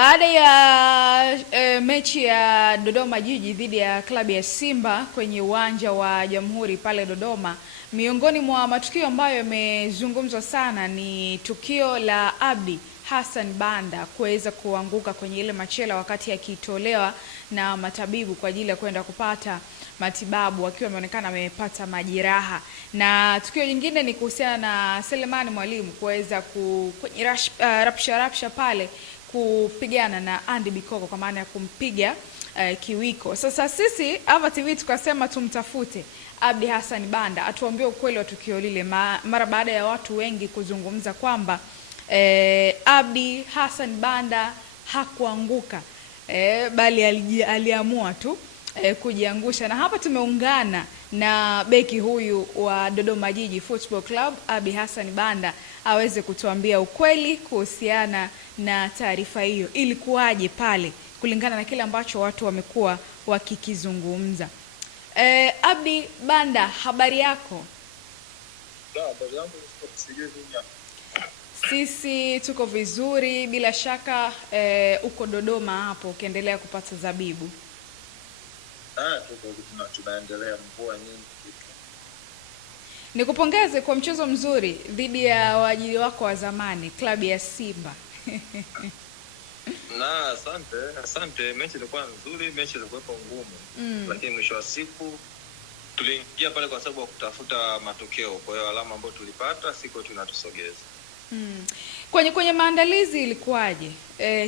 Baada ya mechi ya Dodoma Jiji dhidi ya klabu ya Simba kwenye uwanja wa Jamhuri pale Dodoma, miongoni mwa matukio ambayo yamezungumzwa sana ni tukio la Abdi Hassan Banda kuweza kuanguka kwenye ile machela wakati akitolewa na matabibu kwa ajili ya kwenda kupata matibabu, akiwa ameonekana amepata majeraha. Na tukio lingine ni kuhusiana na Selemani Mwalimu kuweza kwenye rapsha pale kupigana na Andy Bikoko kwa maana ya kumpiga kiwiko. Sasa sisi Ava TV tukasema tumtafute Abdi Hassan Banda atuambie ukweli wa tukio lile, mara baada ya watu wengi kuzungumza kwamba Abdi Hassan Banda hakuanguka, bali aliamua tu kujiangusha. Na hapa tumeungana na beki huyu wa Dodoma Jiji Football Club, Abdi Hassan Banda, aweze kutuambia ukweli kuhusiana na taarifa hiyo. Ilikuwaje pale kulingana na kile ambacho watu wamekuwa wakikizungumza. Abdi Banda, habari yako? Habari yangu sijui. Sisi tuko vizuri, bila shaka uko Dodoma hapo ukiendelea kupata zabibu. Tunaendelea, mvua nyingi. Nikupongeze kwa mchezo mzuri dhidi ya waajiri wako wa zamani, klabu ya Simba. Na asante. Mechi ilikuwa nzuri, mechi ilikuwa ngumu. Lakini mwisho wa siku tuliingia pale kwa sababu ya kutafuta matokeo. Kwa hiyo alama ambayo tulipata siko tunatusogeza. Kwenye maandalizi ilikuwaje?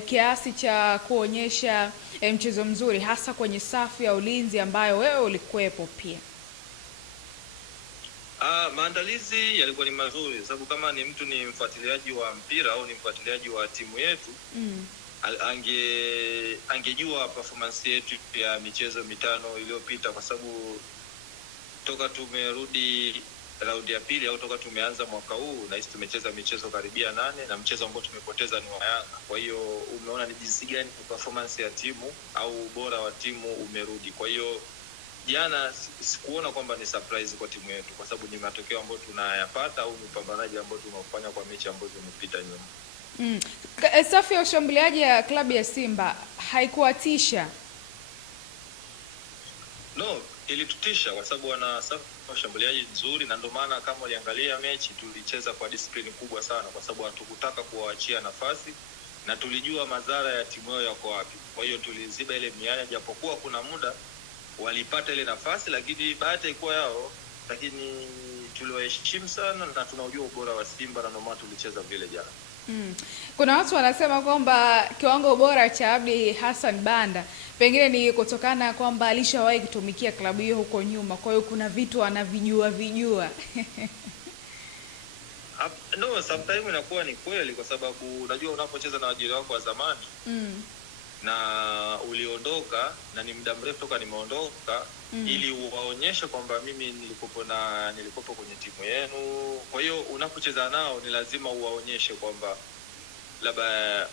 Kiasi cha kuonyesha mchezo mzuri hasa kwenye safu ya ulinzi ambayo wewe ulikuwepo pia. Maandalizi yalikuwa ni mazuri sababu kama ni mtu ni mfuatiliaji wa mpira au ni mfuatiliaji wa timu yetu, angejua performance yetu ya michezo mitano iliyopita, kwa sababu toka tumerudi raundi ya pili au toka tumeanza mwaka huu na sisi tumecheza michezo karibia 8 na mchezo ambao tumepoteza ni wa Yanga. Kwa hiyo umeona ni jinsi gani performance ya timu au ubora wa timu umerudi. Kwa hiyo jana sikuona kwamba ni surprise kwa timu yetu, kwa sababu ni matokeo ambayo tunayapata au ni pambanaji ambao tunafanya kwa mechi ambazo zimepita nyuma. Safu ya ushambuliaji ya klabu ya Simba haikuatisha? No, ilitutisha kwa sababu wana safu ya ushambuliaji nzuri, na ndio maana kama uliangalia mechi tulicheza kwa discipline kubwa sana, kwa sababu hatukutaka kuwaachia nafasi na tulijua madhara ya timu yao yako wapi. Kwa hiyo tuliziba ile mianya, japokuwa kuna muda walipata ile nafasi lakini bahati ilikuwa yao, lakini tuliwaheshimu sana na tunaujua ubora wa Simba na ndio maana tulicheza vile jana. Kuna watu wanasema kwamba kiwango bora cha Abdi Hassan Banda pengine ni kutokana kwamba alishawahi kutumikia klabu hiyo huko nyuma, kwa hiyo kuna vitu anavijua. No, sometimes inakuwa ni kweli, kwa sababu unajua unapocheza na waajiri wako wa zamani na uliondoka na ni muda mrefu toka nimeondoka, ili uwaonyeshe kwamba mimi nilikopo kwenye timu yenu. Kwa hiyo unapocheza nao ni lazima uwaonyeshe kwamba labda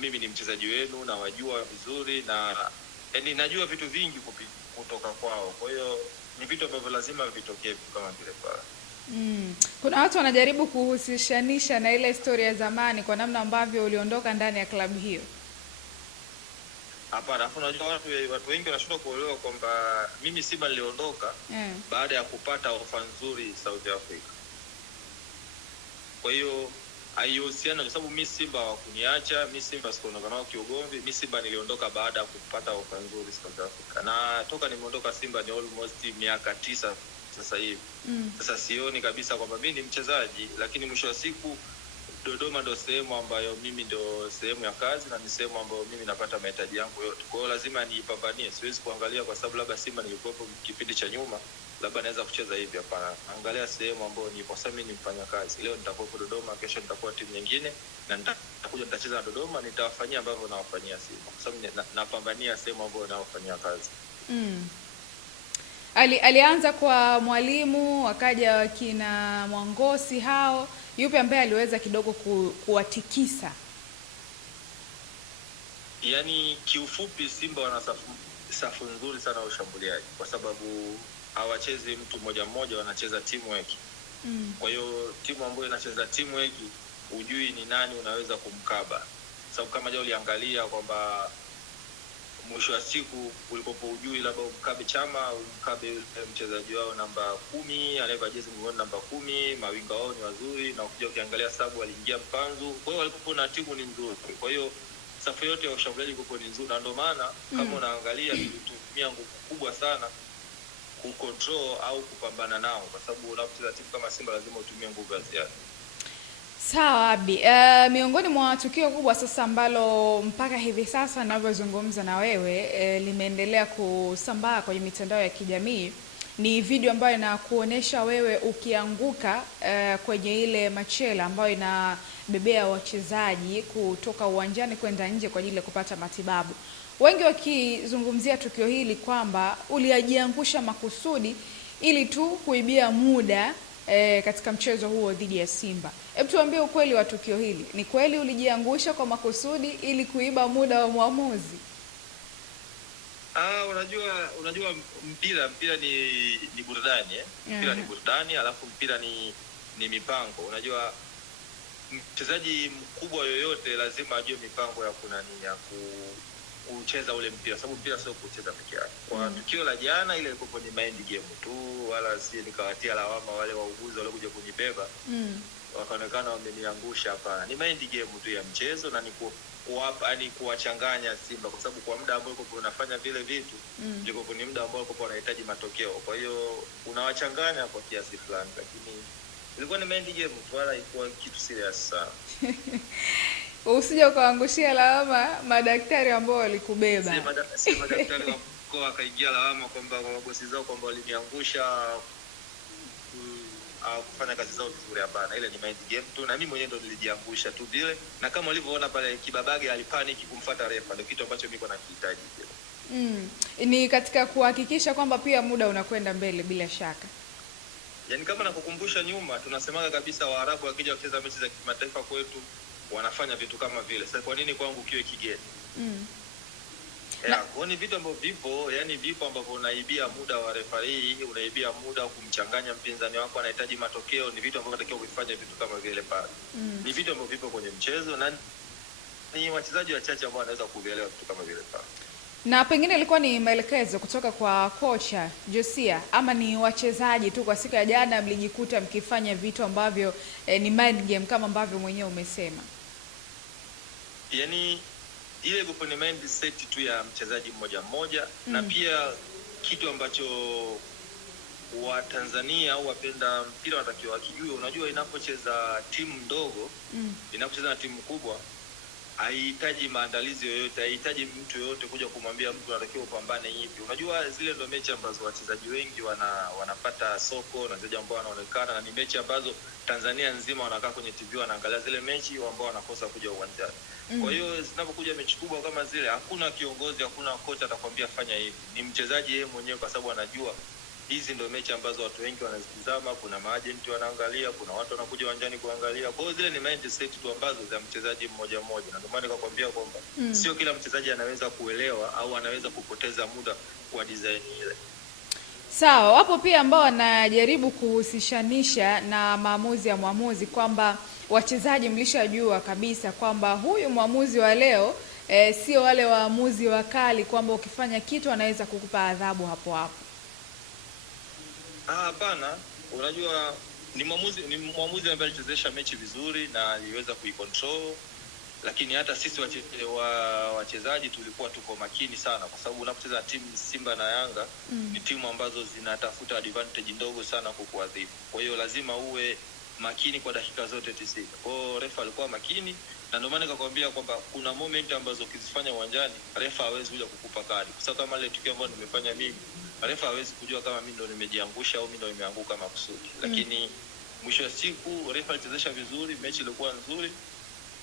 mimi ni mchezaji wenu na wajua vizuri, na najua vitu vingi kutoka kwao. Kwa hiyo ni vitu ambavyo lazima vitokee kama vile pale. Kuna watu wanajaribu kuhusishanisha na ile historia ya zamani kwa namna ambavyo uliondoka ndani ya klabu hiyo. Hapana, unajua watu wengi wanashindwa kuelewa kwamba mimi Simba niliondoka baada ya kupata ofa nzuri South Africa. Kwa hiyo haihusiana, kwa sababu mimi Simba hawakuniacha, mimi Simba sikuondoka nao kiugomvi, mimi Simba niliondoka baada ya kupata ofa nzuri South Africa. Na toka nimeondoka Simba ni almost miaka 9 sasa hivi. Sasa sioni kabisa kwamba mimi ni mchezaji, lakini mwisho wa siku Dodoma ndio sehemu ambayo mimi ndio sehemu ya kazi na ni sehemu ambayo mimi napata mahitaji yangu yote. Kwa hiyo lazima nipambanie. Siwezi kuangalia kwa sababu labda Simba nilikuwepo kipindi cha nyuma, labda naweza kucheza hivi. Hapana. Angalia sehemu ambayo ni kwa sababu mimi ni mfanyakazi. Leo nitakuwa Dodoma, kesho nitakuwa timu nyingine na nitakuja nitacheza na Dodoma, nitawafanyia ambavyo nawafanyia Simba. Kwa sababu napambania sehemu ambayo nawafanyia kazi. Alianza kwa Mwalimu, akaja wakina Mwangosi hao. Yupi ambaye aliweza kidogo kuwatikisa? Yaani kiufupi Simba wana safu nzuri sana ya ushambuliaji, kwa sababu hawachezi mtu mmoja mmoja, wanacheza teamwork. Kwa hiyo timu ambayo inacheza teamwork hujui ni nani unaweza kumkaba. sababu kama je uliangalia kwamba mwisho wa siku ulipopo ujui labda Mkabe Chama Mkabe mchezaji wao namba 10 anayevaa jezi namba 10, mawinga wao ni wazuri, na ukija ukiangalia sababu aliingia Mpanzu. Kwa hiyo walipokuwa na timu ni nzuri, kwa hiyo safu yote ya ushambuliaji kwa ni nzuri, na ndio maana kama unaangalia tulitumia nguvu kubwa sana kucontrol au kupambana nao, kwa sababu unapocheza timu kama Simba lazima utumie nguvu ya ziada. Sawa Abdi, miongoni mwa tukio kubwa sasa ambalo mpaka hivi sasa ninavyozungumza na wewe limeendelea kusambaa kwenye mitandao ya kijamii ni video ambayo inakuonesha wewe ukianguka kwenye ile machela ambayo inabebea wachezaji kutoka uwanjani kwenda nje kwa ajili ya kupata matibabu. Wengi wakizungumzia tukio hili kwamba ulijiangusha makusudi ili tu kuibia muda katika mchezo huo dhidi ya Simba. Hebu tuambie ukweli wa tukio hili. Ni kweli ulijiangusha kwa makusudi ili kuiba muda wa muamuzi? Unajua mpira ni burudani Mpira ni burudani, alafu mpira ni mipango. Unajua mchezaji mkubwa yoyote lazima ajue mipango ya kucheza ule mpira, sababu mpira sio kucheza peke yake. Kwa tukio la jana ile ilikuwa ni mind game tu, wala si nikawatia lawama wale wauguzi wale kuja kunibeba wakaonekana wameniangusha. Hapana, ni mind game tu ya mchezo, na ni kuwachanganya Simba, kwa sababu kwa muda ambao ulikuwa unafanya vile vitu ilikuwa ni muda ambao ulikuwa unahitaji matokeo, kwa hiyo unawachanganya kwa kiasi fulani, lakini ilikuwa ni mind game tu, wala ilikuwa kitu serious sana. Usije ukaangushia lawama madaktari ambao walikubeba. Si madaktari wa mkoa akaingia lawama kwamba bosi zao kwamba waliniangusha kufanya kazi zao vizuri. Hapana, ile ni mind game tu, na mimi mwenyewe ndo nilijiangusha tu vile, na kama ulivyoona pale Kibabage alipanic kumfuata refa, ndio kitu ambacho mimi niko nakihitaji vile. Ni katika kuhakikisha kwamba pia muda unakwenda mbele bila shaka. Yaani kama nakukumbusha nyuma, tunasemaga kabisa Waarabu wakija kucheza mechi za kimataifa kwetu wanafanya vitu kama vile. Sasa kwa nini kwangu kiwe kigeni? Ni vitu ambavyo vipo, yani vipo ambavyo unaibia muda wa referee, unaibia muda wa kumchanganya mpinzani wako anahitaji matokeo, ni vitu ambavyo unatakiwa kufanya vitu kama vile pale. Ni vitu ambavyo vipo kwenye mchezo, na ni wachezaji wachache ambao wanaweza kuvielewa vitu kama vile pale. Na pengine ilikuwa ni maelekezo kutoka kwa kocha Josia, ama ni wachezaji tu kwa siku ya jana mlijikuta mkifanya vitu ambavyo ni mind game kama ambavyo mwenyewe umesema? Yaani ile iko ni mind set tu ya mchezaji mmoja mmoja, na pia kitu ambacho wa Tanzania au wapenda mpira wanatakiwa wakijue. Unajua inapocheza timu ndogo inapocheza na timu kubwa haihitaji maandalizi yoyote, haihitaji mtu yoyote kuja kumwambia mtu anatakiwa upambane hivi. Unajua zile ndo mechi ambazo wachezaji wengi wanapata soko, na zile ambao wanaonekana, na ni mechi ambazo Tanzania nzima wanakaa kwenye TV wanaangalia zile mechi, ambao wanakosa kuja uwanjani. Kwa hiyo zinapokuja mechi kubwa kama zile, hakuna kiongozi, hakuna kocha atakwambia fanya hivi. Ni mchezaji yeye mwenyewe, kwa sababu anajua hizi ndio mechi ambazo watu wengi wanazitazama, kuna maagenti wanaangalia, kuna watu wanakuja uwanjani kuangalia. Kwa hiyo zile ni mindset tu ambazo za mchezaji mmoja mmoja, na ndio maana nikakwambia kwamba sio kila mchezaji anaweza kuelewa au anaweza kupoteza muda kwa design ile. Sawa, wapo pia ambao wanajaribu kuhusishanisha na maamuzi ya mwamuzi kwamba wachezaji mlishajua kabisa kwamba huyu mwamuzi wa leo sio wale waamuzi wakali kwamba ukifanya kitu anaweza kukupa adhabu hapo hapo. Hapana, unajua ni mwamuzi ambaye alichezesha mechi vizuri na aliweza kuicontrol, lakini hata sisi wachezaji tulikuwa tuko makini sana, kwa sababu unapocheza timu Simba na Yanga ni timu ambazo zinatafuta advantage ndogo sana kukuadhibu. Kwa hiyo lazima uwe makini kwa dakika zote 90. Kwa hiyo refa alikuwa makini, na ndio maana nikakwambia kwamba kuna moment ambazo ukizifanya uwanjani refa hawezi kuja kukupa kadi. Kwa sababu kama ile tukio ambalo nimefanya mimi, refa hawezi kujua kama mimi ndo nimejiangusha au mimi ndo nimeanguka makusudi. Lakini mwisho wa siku refa alichezesha vizuri, mechi ilikuwa nzuri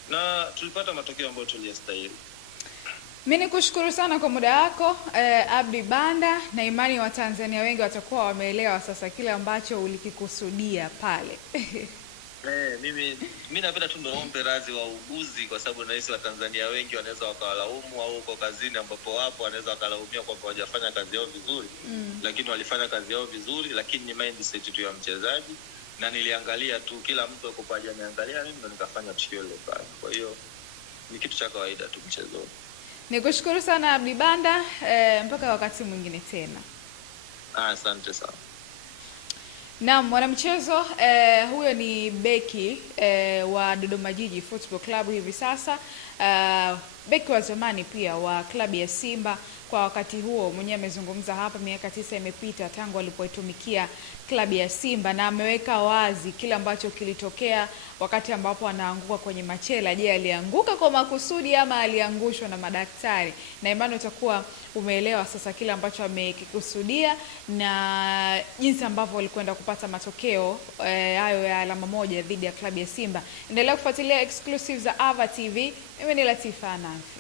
na tulipata matokeo ambayo tuliyastahili. Mimi nikushukuru sana kwa muda wako Abdi Banda, na imani wa Tanzania wengi watakuwa wameelewa sasa kile ambacho ulikikusudia pale. Mimi napenda tu niombe radhi wa uguzi, kwa sababu nahisi wa Tanzania wengi wanaweza wakawalaumu, au uko kazini ambapo wapo wanaweza wakalaumia kwamba hawajafanya kazi yao vizuri. Lakini walifanya kazi yao vizuri, lakini ni mindset tu ya mchezaji, na niliangalia tu kila mtu yuko pamoja, niangalia mimi ndo nikafanya tukio ile pale. Kwa hiyo ni kitu cha kawaida tu mchezoni. Nikushukuru sana Abdi Banda, mpaka wakati mwingine tena. Asante sana. Naam, mwanamchezo huyo ni beki wa Dodoma Jiji Football Club hivi sasa, beki wa zamani pia wa klabu ya Simba. Kwa wakati huo mwenyewe amezungumza hapa, miaka 9 imepita tangu alipoitumikia klabu ya Simba, na ameweka wazi kile ambacho kilitokea wakati ambapo anaanguka kwenye machela. Je, alianguka kwa makusudi ama aliangushwa na madaktari? Na imani utakuwa umeelewa sasa kile ambacho amekikusudia na jinsi ambavyo walikwenda kupata matokeo hayo ya alama moja dhidi ya klabu ya Simba. Endelea kufuatilia exclusive za Ava TV. Mimi ni Latifa Anafi.